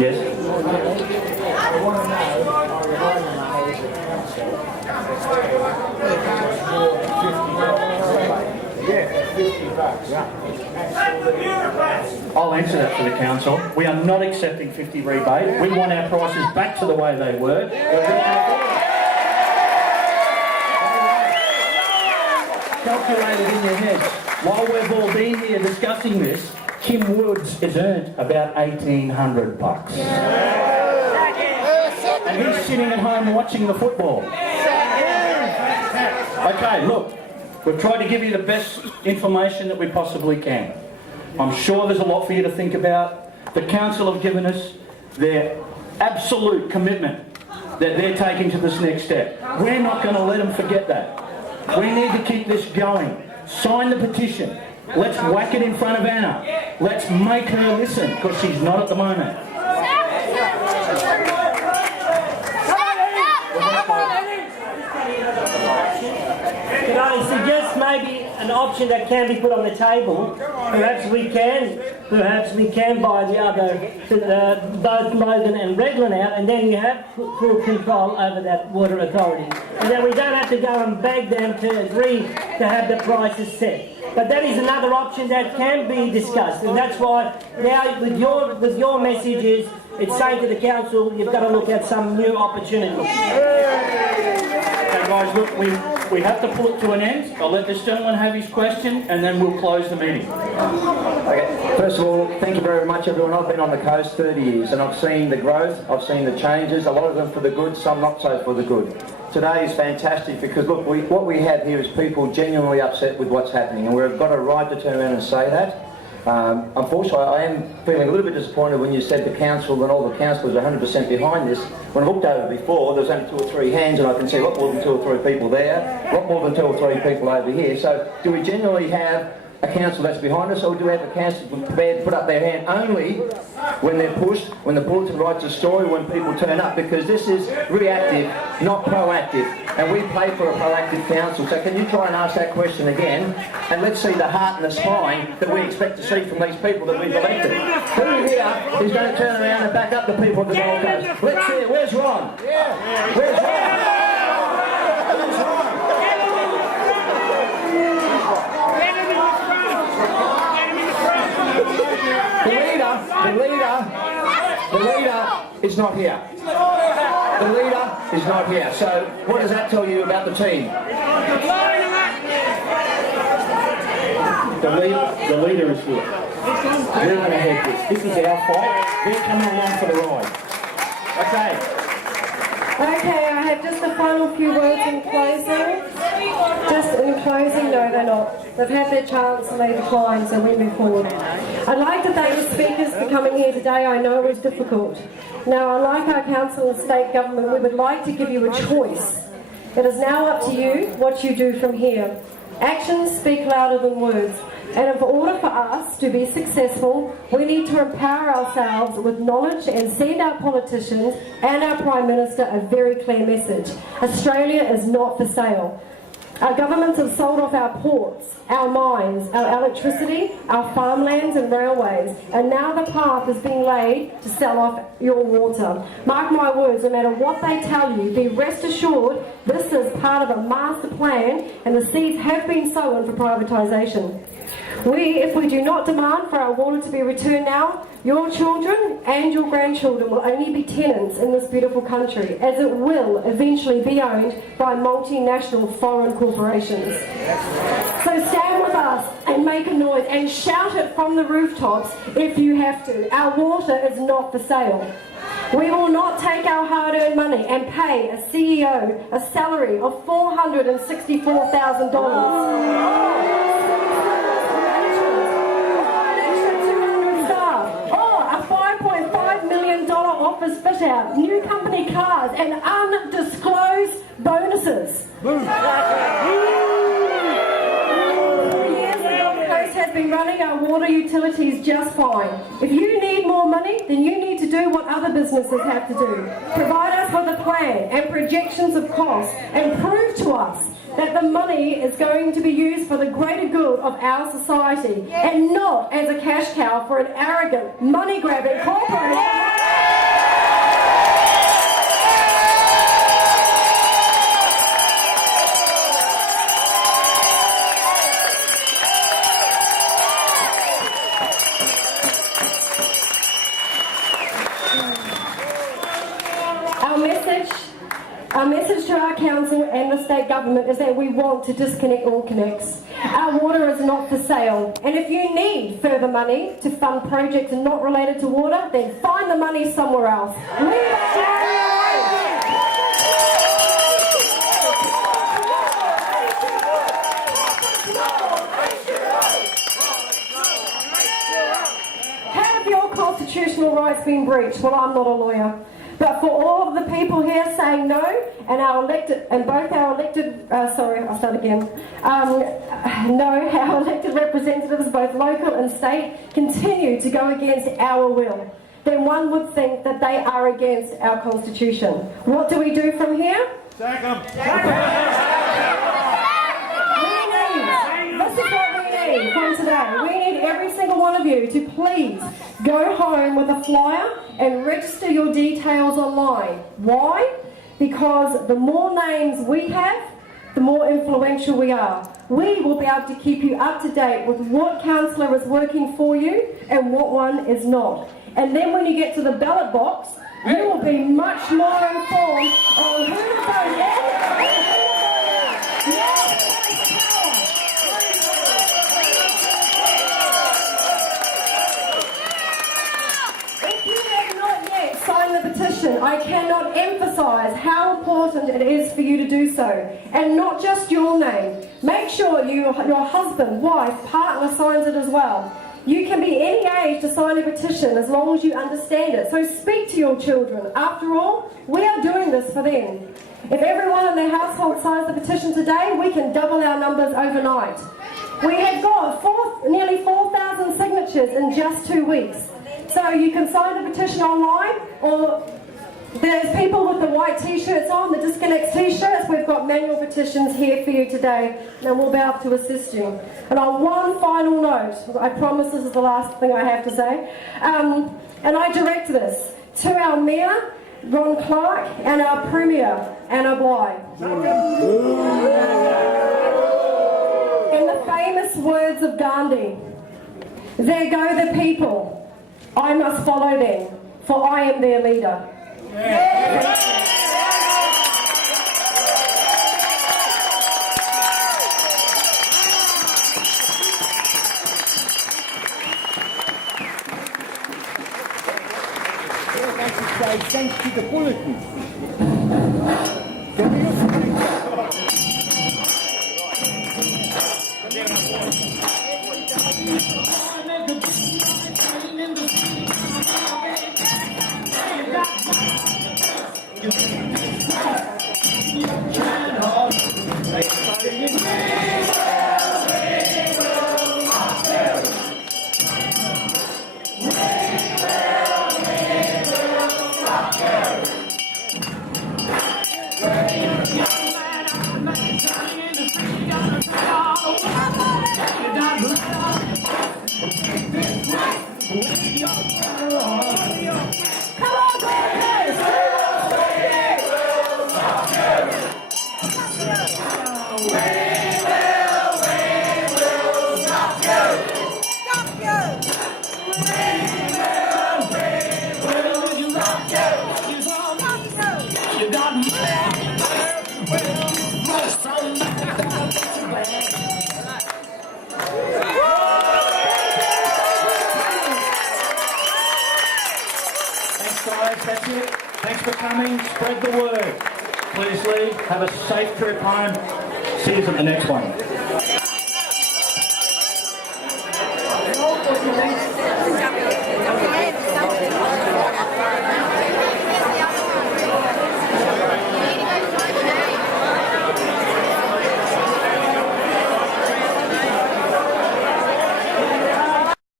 Yes. I'll answer that for the council. We are not accepting 50 rebate. We want our prices back to the way they were. Calculated in your heads. While we've all been here discussing this, Kim Woods has earned about $1,800. And he's sitting at home watching the football. Okay, look, we've tried to give you the best information that we possibly can. I'm sure there's a lot for you to think about. The council have given us their absolute commitment that they're taking to this next step. We're not going to let them forget that. We need to keep this going. Sign the petition. Let's whack it in front of Anna. Let's make her listen, because she's not at the moment. Can I suggest maybe an option that can be put on the table? Perhaps we can buy the other, both Logan and Reglan out, and then you have full control over that water authority. And then we don't have to go and beg them to agree to have the prices set. But that is another option that can be discussed, and that's why now with your messages, it's saying to the council, you've got to look at some new opportunities. Okay, guys, look, we have to pull it to an end. I'll let this gentleman have his question, and then we'll close the meeting. Okay. First of all, thank you very much, everyone. I've been on the coast 30 years, and I've seen the growth, I've seen the changes, a lot of them for the good, some not so for the good. Today is fantastic because, look, what we have here is people genuinely upset with what's happening, and we've got a right to turn around and say that. Unfortunately, I am feeling a little bit disappointed when you said the council and all the councillors are 100% behind this. When I looked over before, there was only 2 or 3 hands, and I can see a lot more than 2 or 3 people there, a lot more than 2 or 3 people over here. So do we genuinely have a council that's behind us, or do we have a council prepared to put up their hand only when they're pushed, when the bulletin writes a story, when people turn up? Because this is reactive, not proactive, and we play for a proactive council. So can you try and ask that question again, and let's see the heart and the spine that we expect to see from these people that we've elected. Who here is going to turn around and back up the people of the Gold Coast? Let's see it. Where's Ron? Where's Ron? Where's Ron? The leader is not here. The leader is not here. So what does that tell you about the team? The leader is here. We're going to head this. This is our fight. We're coming along for the ride. Okay. Okay, I have just a final few words in closing. Just in closing, no, they're not. They've had their chance and they declined, so we move forward. I'd like to thank the speakers for coming here today. I know it was difficult. Now, unlike our council and state government, we would like to give you a choice. It is now up to you what you do from here. Actions speak louder than words. And in order for us to be successful, we need to empower ourselves with knowledge and send our politicians and our Prime Minister a very clear message. Australia is not for sale. Our governments have sold off our ports, our mines, our electricity, our farmlands and railways, and now the path is being laid to sell off your water. Mark my words, no matter what they tell you, be rest assured this is part of a master plan and the seeds have been sown for privatisation. If we do not demand for our water to be returned now, your children and your grandchildren will only be tenants in this beautiful country, as it will eventually be owned by multinational foreign corporations. So stand with us and make a noise and shout it from the rooftops if you have to. Our water is not for sale. We will not take our hard-earned money and pay a CEO a salary of $464,000. Office fit out, new company cars and undisclosed bonuses. 4 years the Gold Coast has been running our water utilities just fine. If you need more money, then you need to do what other businesses have to do. Provide us with a plan and projections of costs and prove to us that the money is going to be used for the greater good of our society and not as a cash cow for an arrogant, money-grabbing corporation. Our message to our council and the state government is that we want to disconnect Allconnex. Our water is not for sale, and if you need further money to fund projects not related to water, then find the money somewhere else. Have your constitutional rights been breached? Well, I'm not a lawyer. But for all of the people here saying no, and our elected representatives, both local and state, continue to go against our will, then one would think that they are against our constitution. What do we do from here? Sack 'em. This is what we need from today. We need every single one of you to please go home with a flyer and register your details online. Why? Because the more names we have, the more influential we are. We will be able to keep you up to date with what councillor is working for you and what one is not. And then when you get to the ballot box, you will be much more informed on who to vote in and who to vote the petition. I cannot emphasise how important it is for you to do so, and not just your name. Make sure your husband, wife, partner signs it as well. You can be any age to sign a petition as long as you understand it. So speak to your children. After all, we are doing this for them. If everyone in their household signs the petition today, we can double our numbers overnight. We have got nearly 4,000 signatures in just 2 weeks. So you can sign the petition online, or there's people with the white t-shirts on, the Disconex t-shirts. We've got manual petitions here for you today, and we'll be able to assist you. And on one final note, I promise this is the last thing I have to say, and I direct this to our Mayor, Ron Clark, and our Premier, Anna Bligh. In the famous words of Gandhi, "There go the people. I must follow them, for I am their leader." Thanks to the bulletin. That's it. Thanks for coming. Spread the word. Please leave. Have a safe trip home. See you at the next one.